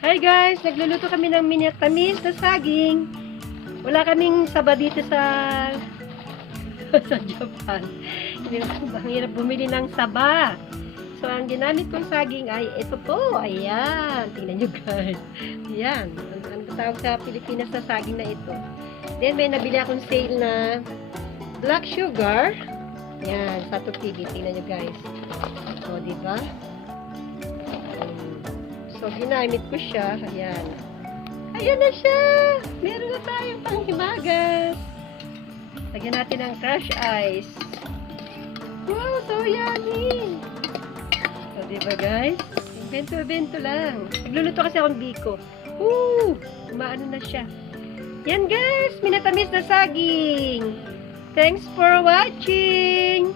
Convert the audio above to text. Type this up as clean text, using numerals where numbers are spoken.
Hi guys! Nagluluto kami ng minatamis na saging. Wala kaming saba dito sa sa Japan. Ang hirap bumili ng saba. So, ang ginamit kong saging ay ito po. Ayan. Tingnan nyo guys. Ayan. Ang tawag sa Pilipinas na saging na ito. Then, may nabili akong sale na black sugar. Ayan. Sa Tupigi. Tingnan nyo guys. O, diba? So, ginamit ko siya. Ayan. Ayan na siya! Meron na tayong panghimagas. Lagyan natin ng crushed ice. Wow! So yummy! So, diba guys? Bento-bento lang. Nagluluto kasi akong biko. Woo! Umaano na siya. Yan guys! Minatamis na saging! Thanks for watching!